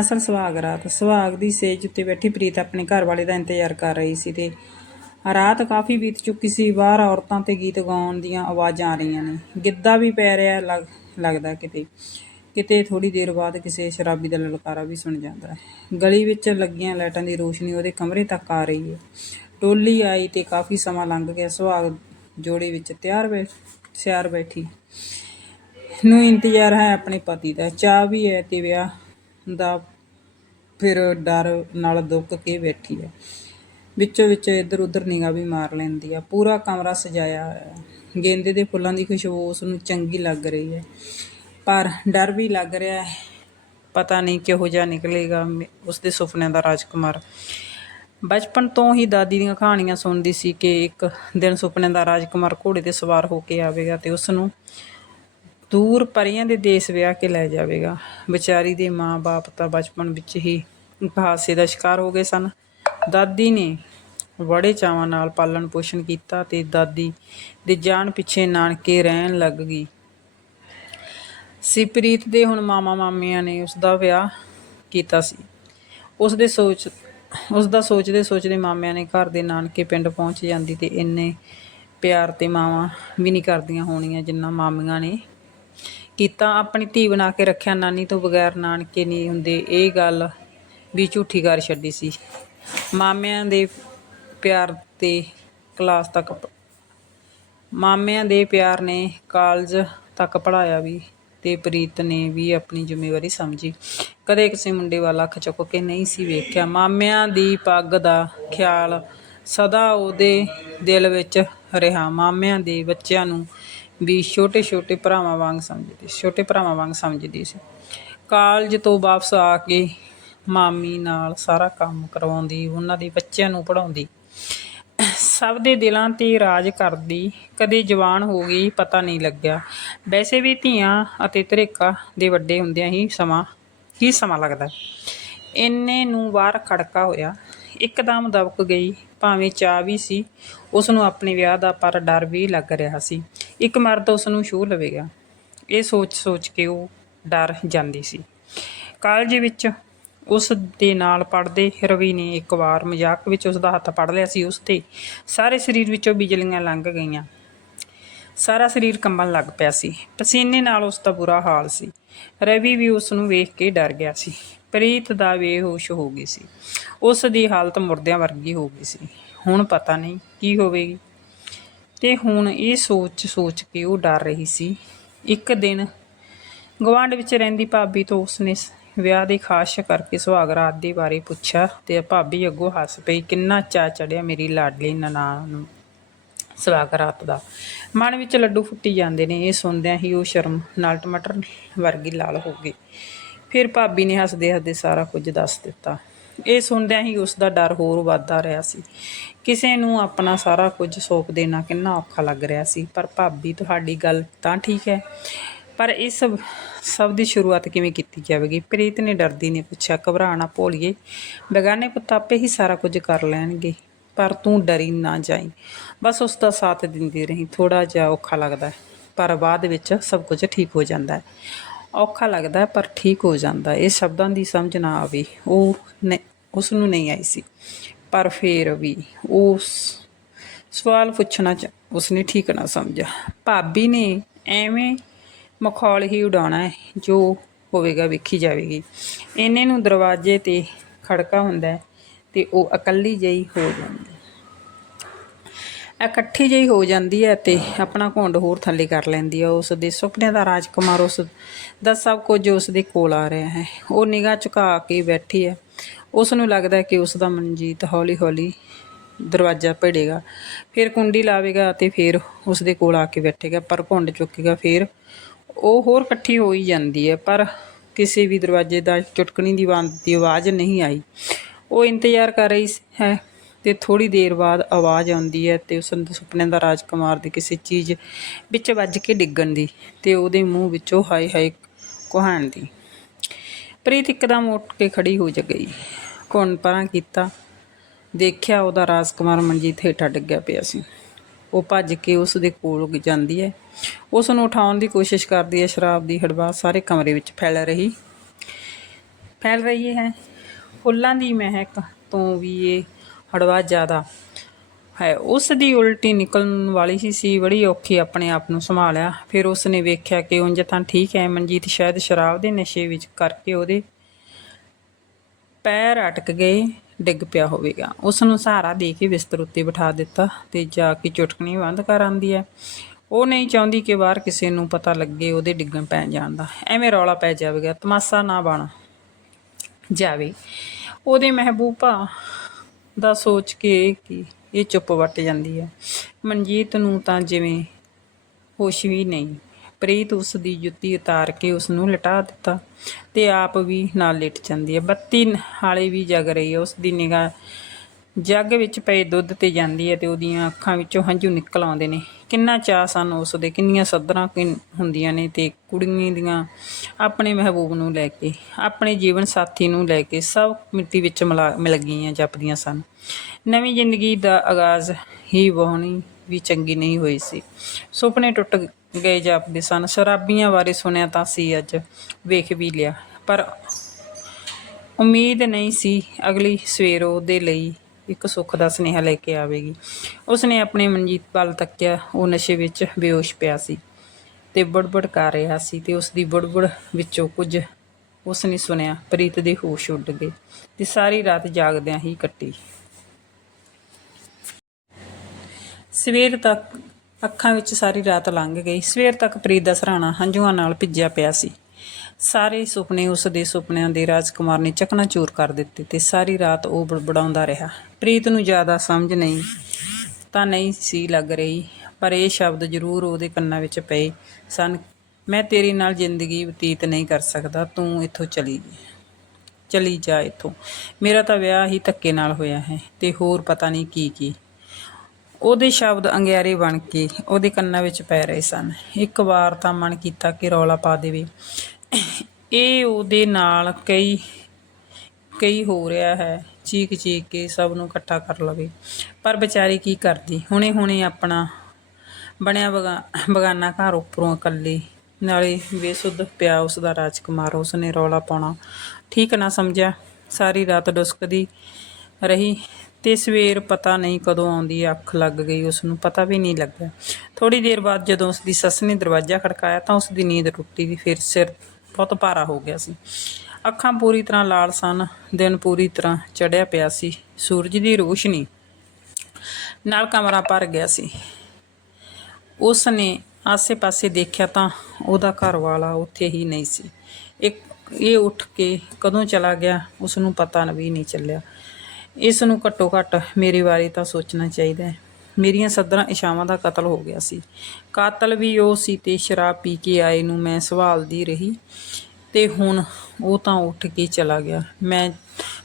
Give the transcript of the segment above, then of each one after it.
ਅਸਲ ਸੁਹਾਗ ਰਾਤ। ਸੁਹਾਗ ਦੀ ਸੇਜ ਉੱਤੇ ਬੈਠੀ ਪ੍ਰੀਤ ਆਪਣੇ ਘਰ ਵਾਲੇ ਦਾ ਇੰਤਜ਼ਾਰ ਕਰ ਰਹੀ ਸੀ ਤੇ ਰਾਤ ਕਾਫੀ ਬੀਤ ਚੁੱਕੀ ਸੀ। ਬਾਹਰ ਔਰਤਾਂ ਤੇ ਗੀਤ ਗਾਉਣ ਦੀਆਂ ਆਵਾਜ਼ਾਂ ਆ ਰਹੀਆਂ ਨੇ। ਗਿੱਧਾ ਵੀ ਪੈ ਰਿਹਾ ਲੱਗ- ਲੱਗਦਾ ਕਿਤੇ। ਕਿਤੇ ਥੋੜੀ ਦੇਰ ਬਾਅਦ ਕਿਸੇ ਸ਼ਰਾਬੀ ਦਾ ਲਲਕਾਰਾ ਵੀ ਸੁਣ ਜਾਂਦਾ ਹੈ। ਗਲੀ ਵਿੱਚ ਲੱਗੀਆਂ ਲਾਈਟਾਂ ਦੀ ਰੋਸ਼ਨੀ ਉਹਦੇ ਕਮਰੇ ਤੱਕ ਆ ਰਹੀ ਹੈ। ਟੋਲੀ ਆਈ ਤੇ ਕਾਫੀ ਸਮਾਂ ਲੰਘ ਗਿਆ। ਸੁਹਾਗ ਜੋੜੇ ਵਿੱਚ ਤਿਆਰ ਬੈ, ਸਿਆਰ ਬੈਠੀ। ਨੂੰ ਇੰਤਜ਼ਾਰ ਹੈ ਆਪਣੇ ਪਤੀ ਦਾ। ਚਾਹ ਵੀ ਹੈ ਤੇ ਵਿਆਹ ਦਾ ਫਿਰ ਡਰ ਨਾਲ ਦੁੱਕ ਕੇ ਬੈਠੀ ਹੈ। ਵਿੱਚੋਂ ਵਿੱਚੋਂ ਇੱਧਰ ਉੱਧਰ ਨਿਗਾਹ ਵੀ ਮਾਰ ਲੈਂਦੀ ਆ। ਪੂਰਾ ਕਮਰਾ ਸਜਾਇਆ ਹੋਇਆ ਹੈ। ਗੇਂਦੇ ਦੇ ਫੁੱਲਾਂ ਦੀ ਖੁਸ਼ਬੂ ਉਸ ਨੂੰ ਚੰਗੀ ਲੱਗ ਰਹੀ ਹੈ। ਪਰ ਡਰ ਵੀ ਲੱਗ ਰਿਹਾ ਹੈ। ਪਤਾ ਨਹੀਂ ਕਿਹੋ ਜਿਹਾ ਨਿਕਲੇਗਾ ਮੇ- ਉਸ ਦੇ ਸੁਪਨਿਆਂ ਦਾ ਰਾਜਕੁਮਾਰ। ਬਚਪਨ ਤੋਂ ਹੀ ਦਾਦੀ ਦੀਆਂ ਕਹਾਣੀਆਂ ਸੁਣਦੀ ਸੀ ਕਿ ਇੱਕ ਦਿਨ ਸੁਪਨੇ ਦਾ ਰਾਜਕੁਮਾਰ ਘੋੜੇ ਤੇ ਸਵਾਰ ਹੋ ਕੇ ਆਵੇਗਾ ਤੇ ਉਸ ਨੂੰ ਦੂਰ ਪਰੀਆਂ ਦੇ ਦੇਸ਼ ਵਿਆਹ ਕੇ ਲੈ ਜਾਵੇਗਾ। ਵਿਚਾਰੀ ਦੇ ਮਾਂ-ਬਾਪ ਤਾਂ ਬਚਪਨ ਵਿੱਚ ਹੀ ਹਾਦਸੇ ਦਾ ਸ਼ਿਕਾਰ ਹੋ ਗਏ ਸਨ। ਦਾਦੀ ਨੇ ਬੜੇ ਚਾਵਾਂ ਨਾਲ ਪਾਲਣ ਪੋਸ਼ਣ ਕੀਤਾ ਤੇ ਦਾਦੀ ਦੇ ਜਾਣ ਪਿੱਛੇ ਨਾਨਕੇ ਰਹਿਣ ਲੱਗ ਗਈ। ਸਿਪ੍ਰੀਤ ਦੇ ਹੁਣ ਮਾਮਾ ਮਾਮੀਆਂ ਨੇ ਉਸ ਦਾ ਵਿਆਹ ਕੀਤਾ ਸੀ। ਉਸ ਦੇ ਸੋਚ, ਉਸ ਦਾ ਸੋਚਦੇ ਸੋਚਦੇ ਮਾਮਿਆਂ ਨੇ ਘਰ ਦੇ ਨਾਨਕੇ ਪਿੰਡ ਪਹੁੰਚ ਜਾਂਦੀ ਤੇ ਇੰਨੇ ਪਿਆਰ ਤੇ ਮਾਵਾਂ ਵੀ ਨਹੀਂ ਕਰਦੀਆਂ ਹੋਣੀਆਂ ਜਿੰਨਾ ਮਾਮੀਆਂ ਨੇ ਕੀਤਾ, ਆਪਣੀ ਧੀ ਬਣਾ ਕੇ ਰੱਖਿਆ, ਨਾਨੀ ਤੋਂ ਬਗੈਰ ਨਾਨਕੇ ਨਹੀਂ ਹੁੰਦੇ। ਇਹ ਗੱਲ ਵੀ ਝੂਠੀ ਕਰ ਛੱਡੀ ਸੀ। ਮਾਮਿਆਂ ਦੇ ਪਿਆਰ ਤੇ ਕਲਾਸ ਤੱਕ ਮਾਮਿਆਂ ਦੇ ਪਿਆਰ ਨੇ ਕਾਲਜ ਤੱਕ ਪੜਾਇਆ ਵੀ ਤੇ ਪ੍ਰੀਤ ਨੇ ਵੀ ਆਪਣੀ ਜ਼ਿੰਮੇਵਾਰੀ ਸਮਝੀ। ਕਦੇ ਕਿਸੇ ਮੁੰਡੇ ਵੱਲ ਅੱਖ ਚੁੱਕ ਕੇ ਨਹੀਂ ਸੀ ਵੇਖਿਆ। ਮਾਮਿਆਂ ਦੀ ਪੱਗ ਦਾ ਖਿਆਲ ਸਦਾ ਉਹਦੇ ਦਿਲ ਵਿੱਚ ਰਿਹਾ। ਮਾਮਿਆਂ ਦੇ ਬੱਚਿਆਂ ਨੂੰ ਵੀ ਛੋਟੇ ਛੋਟੇ ਭਰਾਵਾਂ ਵਾਂਗ ਸਮਝਦੀ ਛੋਟੇ ਭਰਾਵਾਂ ਵਾਂਗ ਸਮਝਦੀ ਸੀ। ਕਾਲਜ ਤੋਂ ਵਾਪਸ ਆ ਕੇ ਮਾਮੀ ਨਾਲ ਸਾਰਾ ਕੰਮ ਕਰਵਾਉਂਦੀ, ਉਹਨਾਂ ਦੇ ਬੱਚਿਆਂ ਨੂੰ ਪੜਾਉਂਦੀ ਸਭ ਦੇ ਦਿਲਾਂ ਤੇ ਰਾਜ ਕਰਦੀ, ਕਦੇ ਜਵਾਨ ਹੋ ਗਈ, ਪਤਾ ਨਹੀਂ ਲੱਗਿਆ। ਵੈਸੇ ਵੀ ਧੀਆਂ ਅਤੇ ਧਰੇਕਾ ਦੇ ਵੱਡੇ ਹੁੰਦਿਆਂ ਹੀ ਸਮਾਂ ਹੀ ਸਮਾਂ ਲੱਗਦਾ। ਇੰਨੇ ਨੂੰ ਬਾਹਰ ਖੜਕਾ ਹੋਇਆ, ਇੱਕਦਮ ਦਬਕ ਗਈ ਭਾਵੇਂ ਚਾਹ ਵੀ ਸੀ ਉਸ ਨੂੰ ਆਪਣੇ ਵਿਆਹ ਦਾ ਪਰ ਡਰ ਵੀ ਲੱਗ ਰਿਹਾ ਸੀ। ਇੱਕ ਮਰਦ ਉਸ ਨੂੰ ਛੂਹ ਲਵੇਗਾ। ਇਹ ਸੋਚ ਸੋਚ ਕੇ ਉਹ ਡਰ ਜਾਂਦੀ ਸੀ। ਕਾਲਜ ਵਿੱਚ ਉਸ ਦੇ ਨਾਲ ਪੜਦੇ ਰਵੀ ਨੇ ਇੱਕ ਵਾਰ ਮਜ਼ਾਕ ਵਿੱਚ ਉਸ ਦਾ ਹੱਥ ਫੜ ਲਿਆ ਸੀ ਉਸ ਤੇ। ਸਾਰੇ ਸਰੀਰ ਵਿੱਚੋਂ ਬਿਜਲੀਆਂ ਲੰਘ ਗਈਆਂ। ਸਾਰਾ ਸਰੀਰ ਕੰਬਣ ਲੱਗ ਪਿਆ ਸੀ। ਪਸੀਨੇ ਨਾਲ ਉਸ ਦਾ ਬੁਰਾ ਹਾਲ ਸੀ। ਰਵੀ ਵੀ ਉਸ ਨੂੰ ਵੇਖ ਕੇ ਡਰ ਗਿਆ ਸੀ। ਪ੍ਰੀਤ ਦਾ ਬੇਹੋਸ਼ ਹੋ ਗਈ ਸੀ। ਉਸ ਦੀ ਹਾਲਤ ਮੁਰਦਿਆਂ ਵਰਗੀ ਹੋ ਗਈ ਸੀ। ਹੁਣ ਪਤਾ ਨਹੀਂ ਕੀ ਹੋਵੇਗੀ। ਤੇ ਹੁਣ ਇਹ ਸੋਚ ਸੋਚ ਕੇ ਉਹ ਡਰ ਰਹੀ ਸੀ। ਇੱਕ ਦਿਨ ਗਵਾਂਢ ਵਿੱਚ ਰਹਿੰਦੀ ਭਾਬੀ ਤੋਂ ਉਸਨੇ ਵਿਆਹ ਦੀ ਖਾਸ਼ ਕਰਕੇ ਸੁਹਾਗ ਰਾਤ ਦੇ ਬਾਰੇ ਪੁੱਛਿਆ ਤੇ ਭਾਬੀ ਅੱਗੋਂ ਹੱਸ ਪਈ, ਕਿੰਨਾ ਚਾ ਚੜਿਆ ਮੇਰੀ ਲਾਡਲੀ ਨਨਾਣ ਨੂੰ ਸੁਹਾਗ ਰਾਤ ਦਾ। ਮਨ ਵਿੱਚ ਲੱਡੂ ਫੁੱਟੀ ਜਾਂਦੇ ਨੇ। ਇਹ ਸੁਣਦਿਆਂ ਹੀ ਉਹ ਸ਼ਰਮ ਨਾਲ ਟਮਾਟਰ ਵਰਗੀ ਲਾਲ ਹੋ ਗਈ। ਫਿਰ ਭਾਬੀ ਨੇ ਹੱਸਦੇ ਹੱਸਦੇ ਸਾਰਾ ਕੁਝ ਦੱਸ ਦਿੱਤਾ। ਇਹ ਸੁਣਦਿਆਂ ਹੀ ਉਸ ਦਾ ਡਰ ਹੋਰ ਵੱਧਦਾ ਰਿਹਾ ਸੀ। ਕਿਸੇ ਨੂੰ ਆਪਣਾ ਸਾਰਾ ਕੁਝ ਸੌਂਪ ਦੇਣਾ ਕਿੰਨਾ ਔਖਾ ਲੱਗ ਰਿਹਾ ਸੀ, ਪਰ ਭਾਬੀ ਤੁਹਾਡੀ ਗੱਲ ਤਾਂ ਠੀਕ ਹੈ। ਪਰ ਇਸ ਸਭ ਦੀ ਸ਼ੁਰੂਆਤ ਕਿਵੇਂ ਕੀਤੀ ਜਾਵੇਗੀ? ਪ੍ਰੀਤ ਨੇ ਡਰਦੀ ਨੇ ਪੁੱਛਿਆ ਘਬਰਾਣਾ ਭੋਲੀਏ, ਬੇਗਾਨੇ ਪੁੱਤ ਆਪੇ ਹੀ ਸਾਰਾ ਕੁਝ ਕਰ ਲੈਣਗੇ, ਪਰ ਤੂੰ ਡਰੀ ਨਾ ਜਾਈ। ਬਸ ਉਸ ਦਾ ਸਾਥ ਦਿੰਦੀ ਰਹੀ ਥੋੜਾ ਜਿਹਾ ਔਖਾ ਲੱਗਦਾ ਪਰ ਬਾਅਦ ਵਿੱਚ ਸਭ ਕੁਝ ਠੀਕ ਹੋ ਜਾਂਦਾ ਹੈ। ਔਖਾ ਲੱਗਦਾ ਪਰ ਠੀਕ ਹੋ ਜਾਂਦਾ। ਇਹ ਸ਼ਬਦਾਂ ਦੀ ਸਮਝ ਨਾ ਆਵੇ। ਉਹ ਨੇ ਉਸ ਨੂੰ ਨਹੀਂ ਆਈ ਸੀ। ਪਰ ਫੇਰ ਵੀ ਉਸ ਸਵਾਲ ਪੁੱਛਣਾ ਚ, ਉਸਨੇ ਠੀਕ ਨਾ ਸਮਝਿਆ। ਭਾਬੀ ਨੇ ਐਵੇਂ ਮਖੌਲ ਹੀ ਉਡਾਉਣਾ ਹੈ, ਜੋ ਹੋਵੇਗਾ ਵੇਖੀ ਜਾਵੇਗੀ। ਇਹਨੇ ਨੂੰ ਦਰਵਾਜ਼ੇ ਤੇ ਖੜਕਾ ਹੁੰਦਾ ਹੈ ਤੇ ਉਹ ਇਕੱਲੀ ਜਿਹੀ ਹੋ ਜਾਂਦੀ ਇਕੱਠੀ ਜਿਹੀ ਹੋ ਜਾਂਦੀ ਹੈ ਤੇ ਆਪਣਾ ਘੁੰਡ ਹੋਰ ਥੱਲੇ ਕਰ ਲੈਂਦੀ ਹੈ, ਉਸ ਦੇ ਸੁਪਨਿਆਂ ਦਾ ਰਾਜਕੁਮਾਰ ਉਸ ਦਾ ਸਭ ਕੁਝ ਉਸ ਦੇ ਕੋਲ ਆ ਰਿਹਾ ਹੈ। ਉਹ ਨਿਗਾਹ ਝੁਕਾ ਕੇ ਬੈਠੀ ਹੈ। ਉਸ ਨੂੰ ਲੱਗਦਾ ਕਿ ਉਸ ਦਾ ਮਨਜੀਤ ਹੌਲੀ ਹੌਲੀ ਦਰਵਾਜ਼ਾ ਭੇੜੇਗਾ, ਫਿਰ ਕੁੰਡੀ ਲਾਵੇਗਾ ਅਤੇ ਫਿਰ ਉਸ ਦੇ ਕੋਲ ਆ ਕੇ ਬੈਠੇਗਾ, ਪਰ ਘੁੰਡ ਚੁੱਕੇਗਾ, ਫਿਰ ਉਹ ਹੋਰ ਇਕੱਠੀ ਹੋ ਹੀ ਜਾਂਦੀ ਹੈ, ਪਰ ਕਿਸੇ ਵੀ ਦਰਵਾਜ਼ੇ ਦਾ ਚੁਟਕਣੀ ਦੀ ਬੰਦ ਦੀ ਆਵਾਜ਼ ਨਹੀਂ ਆਈ। ਉਹ ਇੰਤਜ਼ਾਰ ਕਰ ਰਹੀ ਸ- ਹੈ ਤੇ ਥੋੜੀ ਦੇਰ ਬਾਅਦ ਆਵਾਜ਼ ਆਉਂਦੀ ਹੈ ਤੇ ਉਸ ਦੇ ਸੁਪਨੇ ਦਾ ਰਾਜਕੁਮਾਰ ਦੀ ਕਿਸੇ ਚੀਜ਼ ਵਿੱਚ ਵੱਜ ਕੇ ਡਿੱਗਣ ਦੀ ਤੇ ਉਹਦੇ ਮੂੰਹ ਵਿੱਚੋਂ ਹਾਏ ਹਾਏ ਕੁਹਾਣ ਦੀ। ਪ੍ਰੀਤ ਇੱਕਦਮ ਉੱਠ ਕੇ ਖੜੀ ਹੋ ਜ ਗਈ। ਕੌਣ ਪਰਾਂ ਕੀਤਾ। ਦੇਖਿਆ ਉਹਦਾ ਰਾਜਕੁਮਾਰ ਮਨਜੀਤ ਹੇਠਾਂ ਡਿੱਗਿਆ ਪਿਆ ਸੀ। ਉਹ ਭੱਜ ਕੇ ਉਸ ਦੇ ਕੋਲ ਜਾਂਦੀ ਹੈ। ਉਸ ਨੂੰ ਉਠਾਉਣ ਦੀ ਕੋਸ਼ਿਸ਼ ਕਰਦੀ ਹੈ। ਸ਼ਰਾਬ ਦੀ ਹੜਵਾ ਸਾਰੇ ਕਮਰੇ ਵਿੱਚ ਫੈਲ ਰਹੀ। ਫੈਲ ਰਹੀ ਹੈ। ਫੁੱਲਾਂ ਦੀ ਮਹਿਕ ਤੋਂ ਵੀ ਇਹ ਹੜਵਾ ਜ਼ਿਆਦਾ। ਹੈ ਉਸ ਦੀ ਉਲਟੀ ਨਿਕਲਣ ਵਾਲੀ ਹੀ ਸੀ, ਬੜੀ ਔਖੀ ਆਪਣੇ ਆਪ ਨੂੰ ਸੰਭਾਲਿਆ। ਫਿਰ ਉਸ ਨੇ ਵੇਖਿਆ ਕਿ ਉਂਝ ਤਾਂ ਠੀਕ ਹੈ, ਮਨਜੀਤ ਸ਼ਾਇਦ ਸ਼ਰਾਬ ਦੇ ਨਸ਼ੇ ਵਿੱਚ ਕਰਕੇ ਉਹਦੇ ਪੈਰ ਅਟਕ ਗਏ, ਡਿੱਗ ਪਿਆ ਹੋਵੇਗਾ। ਉਸ ਨੂੰ ਸਹਾਰਾ ਦੇ ਕੇ ਬਿਸਤਰ ਉੱਤੇ ਬਿਠਾ ਦਿੱਤਾ ਤੇ ਜਾ ਕੇ ਚੁਟਕਣੀ ਬੰਦ ਕਰ ਆਂਦੀ ਹੈ। ਉਹ ਨਹੀਂ ਚਾਹੁੰਦੀ ਕਿ ਬਾਹਰ ਕਿਸੇ ਨੂੰ ਪਤਾ ਲੱਗੇ ਉਹਦੇ ਡਿੱਗਣ ਪੈ ਜਾਣ ਦਾ। ਐਵੇਂ ਰੌਲਾ ਪੈ ਜਾਵੇਗਾ, ਤਮਾਸਾ ਨਾ ਬਣ ਜਾਵੇ। ਉਹਦੇ ਮਹਿਬੂਬਾ ਦਾ ਸੋਚ ਕੇ ਕਿ ਇਹ ਚੁੱਪ ਵੱਟ ਜਾਂਦੀ ਹੈ। ਮਨਜੀਤ ਨੂੰ ਤਾਂ ਜਿਵੇਂ ਹੋਸ਼ ਵੀ ਨਹੀਂ। ਪ੍ਰੀਤ ਉਸ ਦੀ ਜੁੱਤੀ ਉਤਾਰ ਕੇ ਉਸ ਨੂੰ ਲਟਾ ਦਿੱਤਾ ਤੇ ਆਪ ਵੀ ਨਾਲ ਲਿਟ ਜਾਂਦੀ ਹੈ। ਬੱਤੀ ਹਾਲੇ ਵੀ ਜਗ ਰਹੀ ਹੈ। ਉਸ ਦੀ ਨਿਗਾਹ ਜੱਗ ਵਿੱਚ ਪਏ ਦੁੱਧ ਤੇ ਜਾਂਦੀ ਹੈ ਤੇ ਉਹਦੀਆਂ ਅੱਖਾਂ ਵਿੱਚੋਂ ਹੰਝੂ ਨਿਕਲ ਆਉਂਦੇ ਨੇ। ਕਿੰਨਾ ਚਾਅ ਸਨ ਉਸ ਦੇ ਕਿੰਨੀਆਂ ਸੱਧਰਾਂ ਕਿੰਨ- ਹੁੰਦੀਆਂ ਨੇ ਤੇ ਕੁੜੀਆਂ ਦੀਆਂ ਆਪਣੇ ਮਹਿਬੂਬ ਨੂੰ ਲੈ ਕੇ, ਆਪਣੇ ਜੀਵਨ ਸਾਥੀ ਨੂੰ ਲੈ ਕੇ ਸਭ ਮਿੱਟੀ ਵਿੱਚ ਮਿਲਾ, ਮਿਲ ਗਈਆਂ, ਜਪਦੀਆਂ ਸਨ। ਨਵੀਂ ਜ਼ਿੰਦਗੀ ਦਾ ਆਗਾਜ਼ ਹੀ ਬਹੁਣੀ ਵੀ ਚੰਗੀ ਨਹੀਂ ਹੋਈ ਸੀ। ਸੁਪਨੇ ਟੁੱਟ ਗਏ ਜਾਪਦੇ ਸਨ। ਸ਼ਰਾਬੀਆਂ ਬਾਰੇ ਸੁਣਿਆ ਤਾਂ ਸੀ ਅੱਜ, ਵੇਖ ਵੀ ਲਿਆ। ਪਰ ਉਮੀਦ ਨਹੀਂ ਸੀ ਅਗਲੀ ਸਵੇਰ ਉਹਦੇ ਲਈ ਇੱਕ ਸੁੱਖ ਦਾ ਸੁਨੇਹਾ ਲੈ ਕੇ ਆਵੇਗੀ। ਉਸਨੇ ਆਪਣੇ ਮਨਜੀਤ ਵੱਲ ਤੱਕਿਆ। ਉਹ ਨਸ਼ੇ ਵਿੱਚ ਬੇਹੋਸ਼ ਪਿਆ ਸੀ ਤੇ ਬੜਬੜ ਕਰ ਰਿਹਾ ਸੀ ਤੇ ਉਸ ਦੀ ਬੜਬੜ ਵਿੱਚੋਂ ਕੁਝ ਉਸਨੇ ਸੁਣਿਆ। ਪ੍ਰੀਤ ਦੇ ਹੋਸ਼ ਉੱਡ ਗਏ ਤੇ ਸਾਰੀ ਰਾਤ ਜਾਗਦਿਆਂ ਹੀ ਕੱਟੀ। ਸਵੇਰ ਤੱਕ ਅੱਖਾਂ ਵਿੱਚ ਸਾਰੀ ਰਾਤ ਲੰਘ ਗਈ। ਸਵੇਰ ਤੱਕ ਪ੍ਰੀਤ ਦਾ ਸਰਾਣਾ ਹੰਝੂਆਂ ਨਾਲ ਭਿੱਜਿਆ ਪਿਆ ਸੀ। ਸਾਰੇ ਸੁਪਨੇ ਉਸ ਦੇ ਸੁਪਨਿਆਂ ਦੇ ਰਾਜਕੁਮਾਰ ਨੇ ਚਕਨਾਚੂਰ ਕਰ ਦਿੱਤੇ ਤੇ ਸਾਰੀ ਰਾਤ ਉਹ ਬੜਬੜਾਉਂਦਾ ਰਿਹਾ। ਪ੍ਰੀਤ ਨੂੰ ਜ਼ਿਆਦਾ ਸਮਝ ਨਹੀਂ, ਤਾਂ ਨਹੀਂ ਸੀ ਲੱਗ ਰਹੀ, ਪਰ ਇਹ ਸ਼ਬਦ ਜ਼ਰੂਰ ਉਹਦੇ ਕੰਨਾਂ ਵਿੱਚ ਪਏ, ਸਨ, ਮੈਂ ਤੇਰੇ ਨਾਲ ਜ਼ਿੰਦਗੀ ਬਤੀਤ ਨਹੀਂ ਕਰ ਸਕਦਾ, ਤੂੰ ਇੱਥੋਂ ਚਲੀ ਚਲੀ ਜਾ ਇੱਥੋਂ। ਮੇਰਾ ਤਾਂ ਵਿਆਹ ਹੀ ਧੱਕੇ ਨਾਲ ਹੋਇਆ ਹੈ, ਤੇ ਹੋਰ ਪਤਾ ਨਹੀਂ ਕੀ ਕੀ। ਉਹਦੇ ਸ਼ਬਦ ਅੰਗਿਆਰੇ ਬਣ ਕੇ ਉਹਦੇ ਕੰਨਾਂ ਵਿੱਚ ਪੈ ਰਹੇ ਸਨ। ਇੱਕ ਵਾਰ ਤਾਂ ਮਨ ਕੀਤਾ ਕਿ ਰੌਲਾ ਪਾ ਦੇਵੇ। ਇਹ ਉਹਦੇ ਨਾਲ ਕਈ ਕਈ ਹੋ ਰਿਹਾ ਹੈ। ਚੀਕ ਚੀਕ ਕੇ ਸਭ ਨੂੰ ਇਕੱਠਾ ਕਰ ਲਵੇ। ਪਰ ਵਿਚਾਰੀ ਕੀ ਕਰਦੀ? ਹੁਣੇ ਹੁਣੇ ਆਪਣਾ ਬਣਿਆ ਬਗਾ, ਬਗਾਨਾ ਘਰ ਉੱਪਰੋਂ ਇਕੱਲੀ। ਨਾਲੇ ਬੇਸੁੱਧ ਪਿਆ ਉਸ ਦਾ ਰਾਜਕੁਮਾਰ ਉਸ ਨੇ ਰੌਲਾ ਪਾਉਣਾ। ਠੀਕ ਨਾ ਸਮਝਿਆ? ਸਾਰੀ ਰਾਤ ਡੁਸਕਦੀ ਰਹੀ ਤੇ ਸਵੇਰ ਪਤਾ ਨਹੀਂ ਕਦੋਂ ਆਉਂਦੀ ਅੱਖ ਲੱਗ ਗਈ ਉਸ ਨੂੰ ਪਤਾ ਵੀ ਨਹੀਂ ਲੱਗਿਆ। ਥੋੜੀ ਦੇਰ ਬਾਅਦ ਜਦੋਂ ਉਸ ਦੀ ਸੱਸ ਨੇ ਦਰਵਾਜ਼ਾ ਖੜਕਾਇਆ ਤਾਂ ਉਸ ਦੀ ਨੀਂਦ ਟੁੱਟੀ ਦੀ ਫਿਰ ਸਿਰ ਬਹੁਤ ਭਾਰਾ ਹੋ ਗਿਆ ਸੀ। ਅੱਖਾਂ ਪੂਰੀ ਤਰ੍ਹਾਂ ਲਾਲ ਸਨ, ਦਿਨ ਪੂਰੀ ਤਰ੍ਹਾਂ ਚੜਿਆ ਪਿਆ ਸੀ, ਸੂਰਜ ਦੀ ਰੋਸ਼ਨੀ ਨਾਲ ਕਮਰਾ ਭਰ ਗਿਆ ਸੀ। ਉਸ ਨੇ ਆਸੇ-ਪਾਸੇ ਦੇਖਿਆ ਤਾਂ ਉਹਦਾ ਘਰ ਵਾਲਾ ਉੱਥੇ ਹੀ ਨਹੀਂ ਸੀ। ਇੱਕ, ਇਹ ਉੱਠ ਕੇ ਕਦੋਂ ਚਲਾ ਗਿਆ ਉਸ ਨੂੰ ਪਤਾ ਵੀ ਨਹੀਂ ਚੱਲਿਆ। ਇਸ ਨੂੰ ਘੱਟੋ ਘੱਟ ਮੇਰੇ ਬਾਰੇ ਤਾਂ ਸੋਚਣਾ ਚਾਹੀਦਾ ਹੈ। ਮੇਰੀਆਂ ਸੱਧਰਾਂ ਇਸ਼ਾਵਾਂ ਦਾ ਕਤਲ ਹੋ ਗਿਆ ਸੀ। ਕਾਤਲ ਵੀ ਉਹ ਸੀ ਤੇ ਸ਼ਰਾਬ ਪੀ ਕੇ ਆਏ ਨੂੰ ਮੈਂ ਸਵਾਲਦੀ ਰਹੀ। ਤੇ ਹੁਣ ਉਹ ਤਾਂ ਉੱਠ ਕੇ ਚਲਾ ਗਿਆ। ਮੈਂ,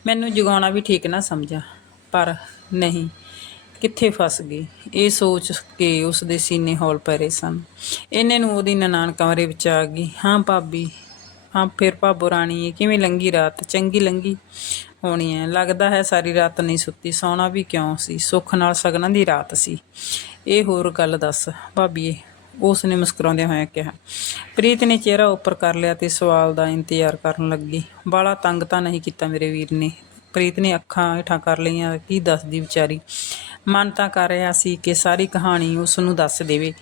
ਮੈਨੂੰ ਜਗਾਉਣਾ ਵੀ ਠੀਕ ਨਾ ਸਮਝਿਆ, ਪਰ ਨਹੀਂ। ਕਿੱਥੇ ਫਸ ਗਈ? ਇਹ ਸੋਚ ਕੇ ਉਸ ਦੇ ਸੀਨੇ ਹੌਲ ਪੈ ਰਹੇ ਸਨ। ਇਹਨੇ ਨੂੰ ਉਹਦੀ ਨਨਾਣ ਕਮਰੇ ਵਿੱਚ ਆ ਗਈ। ਹਾਂ ਭਾਬੀ, ਹਾਂ ਫਿਰ ਭਾਬੋ ਰਾਣੀ, ਇਹ ਕਿਵੇਂ ਲੰਗੀ ਰਾਤ? ਚੰਗੀ ਲੰਗੀ ਹੋਣੀ ਹੈ ਲੱਗਦਾ ਹੈ ਸਾਰੀ ਰਾਤ ਨਹੀਂ ਸੁੱਤੀ। ਸੌਣਾ ਵੀ ਕਿਉਂ ਸੀ? ਸੁੱਖ ਨਾਲ ਸਗਨਾਂ ਦੀ ਰਾਤ ਸੀ। ਇਹ ਹੋਰ ਗੱਲ ਦੱਸ ਭਾਬੀਏ। ਉਸ ਨੇ ਮੁਸਕਰਾਉਂਦਿਆਂ ਹੋਇਆਂ ਕਿਹਾ, ਪ੍ਰੀਤ ਨੇ ਚਿਹਰਾ ਉੱਪਰ ਕਰ ਲਿਆ ਤੇ ਸਵਾਲ ਦਾ ਇੰਤਜ਼ਾਰ ਕਰਨ ਲੱਗੀ। ਬਾਲਾ ਤੰਗ ਤਾਂ ਨਹੀਂ ਕੀਤਾ ਮੇਰੇ ਵੀਰ ਨੇ। ਪ੍ਰੀਤ ਨੇ ਅੱਖਾਂ ਹੇਠਾਂ ਕਰ ਲਈਆਂ, ਕੀ ਦੱਸਦੀ ਵਿਚਾਰੀ? ਮਨ ਤਾਂ ਕਰ ਰਿਹਾ ਸੀ ਕਿ ਸਾਰੀ ਕਹਾਣੀ ਉਸ ਨੂੰ ਦੱਸ ਦੇਵੇ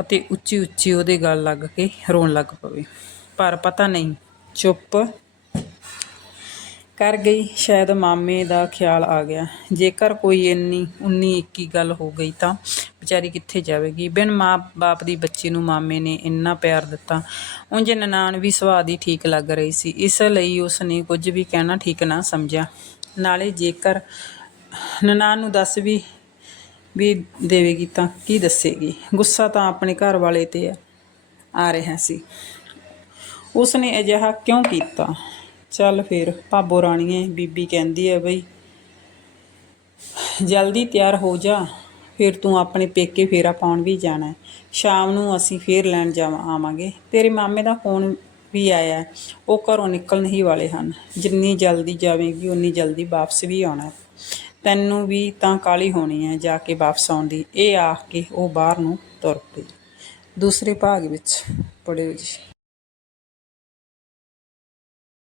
ਅਤੇ ਉੱਚੀ ਉੱਚੀ ਉਹਦੇ ਗੱਲ ਲੱਗ ਕੇ ਰੋਣ ਲੱਗ ਪਵੇ। ਪਰ ਪਤਾ ਨਹੀਂ, ਚੁੱਪ ਕਰ ਗਈ, ਸ਼ਾਇਦ ਮਾਮੇ ਦਾ ਖਿਆਲ ਆ ਗਿਆ। ਜੇਕਰ ਕੋਈ ਇੰਨੀ 19 21 ਗੱਲ ਹੋ ਗਈ ਤਾਂ ਵਿਚਾਰੀ ਕਿੱਥੇ ਜਾਵੇਗੀ? ਬਿਨ ਮਾਂ-ਬਾਪ ਦੀ ਬੱਚੀ ਨੂੰ ਮਾਮੇ ਨੇ ਇੰਨਾ ਪਿਆਰ ਦਿੱਤਾ। ਉਂਝ ਨਨਾਣ ਵੀ ਸੁਭਾਅ ਦੀ ਠੀਕ ਲੱਗ ਰਹੀ ਸੀ। ਇਸ ਲਈ ਉਸ ਨੇ ਕੁਝ ਵੀ ਕਹਿਣਾ ਠੀਕ ਨਾ ਸਮਝਿਆ। ਨਾਲੇ ਜੇਕਰ ਨਨਾਣ ਨੂੰ ਦੱਸ ਵੀ ਵੀ ਦੇਵੇਗੀ ਤਾਂ ਕੀ ਦੱਸੇਗੀ? ਗੁੱਸਾ ਤਾਂ ਆਪਣੇ ਘਰ ਵਾਲੇ ਤੇ ਆ ਰਿਹਾ ਸੀ। ਉਸ ਨੇ ਅਜਿਹਾ ਕਿਉਂ ਕੀਤਾ? ਚੱਲ ਫਿਰ ਭਾਬੋ ਰਾਣੀਏ, ਬੀਬੀ ਕਹਿੰਦੀ ਹੈ ਬਈ, ਜਲਦੀ ਤਿਆਰ ਹੋ ਜਾ, ਫਿਰ ਤੂੰ ਆਪਣੇ ਪੇਕੇ ਫੇਰਾ ਪਾਉਣ ਵੀ ਜਾਣਾ। ਸ਼ਾਮ ਨੂੰ ਅਸੀਂ ਫੇਰ ਲੈਣ ਜਾਵਾਂ ਆਵਾਂਗੇ। ਤੇਰੇ ਮਾਮੇ ਦਾ ਫੋਨ ਵੀ ਆਇਆ ਉਹ ਘਰੋਂ ਨਿਕਲਣ ਹੀ ਵਾਲੇ ਹਨ। ਜਿੰਨੀ ਜਲਦੀ ਜਾਵੇਂਗੀ, ਉਨੀ ਜਲਦੀ ਵਾਪਸ ਵੀ ਆਉਣਾ ਤੈਨੂੰ ਵੀ ਤਾਂ ਕਾਲੀ ਹੋਣੀ ਹੈ ਜਾ ਕੇ ਵਾਪਸ ਆਉਣ ਦੀ। ਇਹ ਆਖ ਕੇ ਉਹ ਬਾਹਰ ਨੂੰ ਤੁਰ ਪਈ। ਦੂਸਰੇ ਭਾਗ ਵਿੱਚ ਪੜਿਓ ਜੀ।